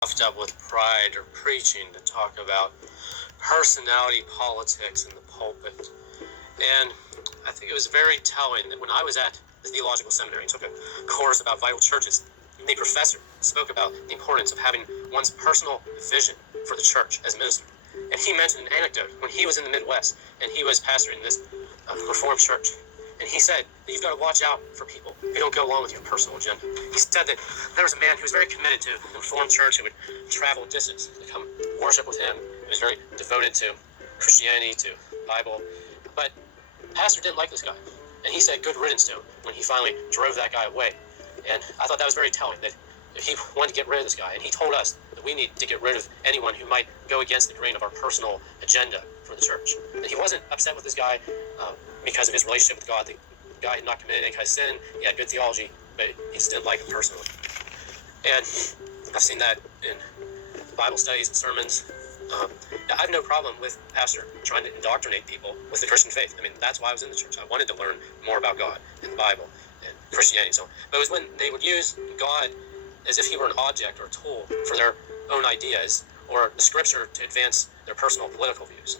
puffed up with pride or preaching to talk about personality politics in the pulpit. And I think it was very telling that when I was at the theological seminary and took a course about vital churches, the professor spoke about the importance of having one's personal vision for the church as minister. And he mentioned an anecdote when he was in the Midwest and he was pastoring this Reformed church. And he said that you've got to watch out for people who don't go along with your personal agenda. He said that there was a man who was very committed to the Reformed church who would travel distance to come worship with him. He was very devoted to Christianity, to the Bible. But the pastor didn't like this guy. And he said good riddance to him when he finally drove that guy away. And I thought that was very telling, that he wanted to get rid of this guy. And he told us that we need to get rid of anyone who might go against the grain of our personal agenda for the church. That he wasn't upset with this guy because of his relationship with God. The guy had not committed any kind of sin. He had good theology, but he just didn't like him personally. And I've seen that in Bible studies and sermons. I have no problem with a pastor trying to indoctrinate people with the Christian faith. I mean, that's why I was in the church. I wanted to learn more about God and the Bible and Christianity and so on. But it was when they would use God as if he were an object or a tool for their own ideas, or the scripture to advance their personal political views.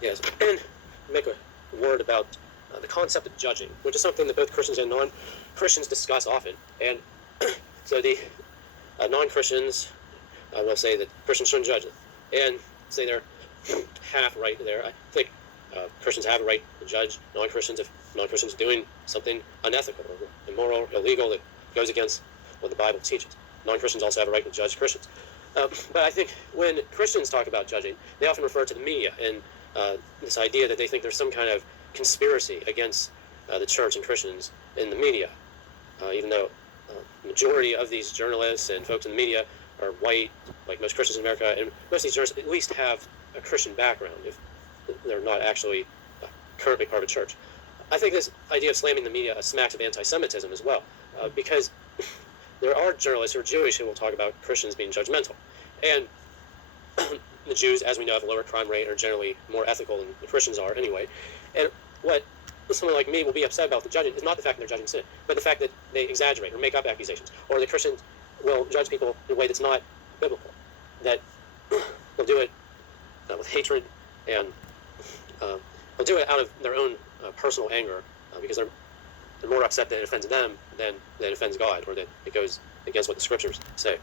Yes, and make a word about the concept of judging, which is something that both Christians and non-Christians discuss often. And so the non-Christians will say that Christians shouldn't judge, and say they're half right there. I think Christians have a right to judge non-Christians if non-Christians are doing something unethical or immoral, illegal that goes against what the Bible teaches. Non-Christians also have a right to judge Christians. But I think when Christians talk about judging, they often refer to the media and this idea that they think there's some kind of conspiracy against the church and Christians in the media, even though the majority of these journalists and folks in the media are white, like most Christians in America, and most of these journalists at least have a Christian background if they're not actually currently part of a church. I think this idea of slamming the media smacks of anti-Semitism as well, because there are journalists who are Jewish who will talk about Christians being judgmental. And the Jews, as we know, have a lower crime rate, are generally more ethical than the Christians are anyway. And what someone like me will be upset about the judging is not the fact that they're judging sin, but the fact that they exaggerate or make up accusations, or the Christians will judge people in a way that's not biblical, that they'll do it with hatred, and they'll do it out of their own personal anger, because they're more upset that it offends them than that it offends God, or that it goes against what the scriptures say.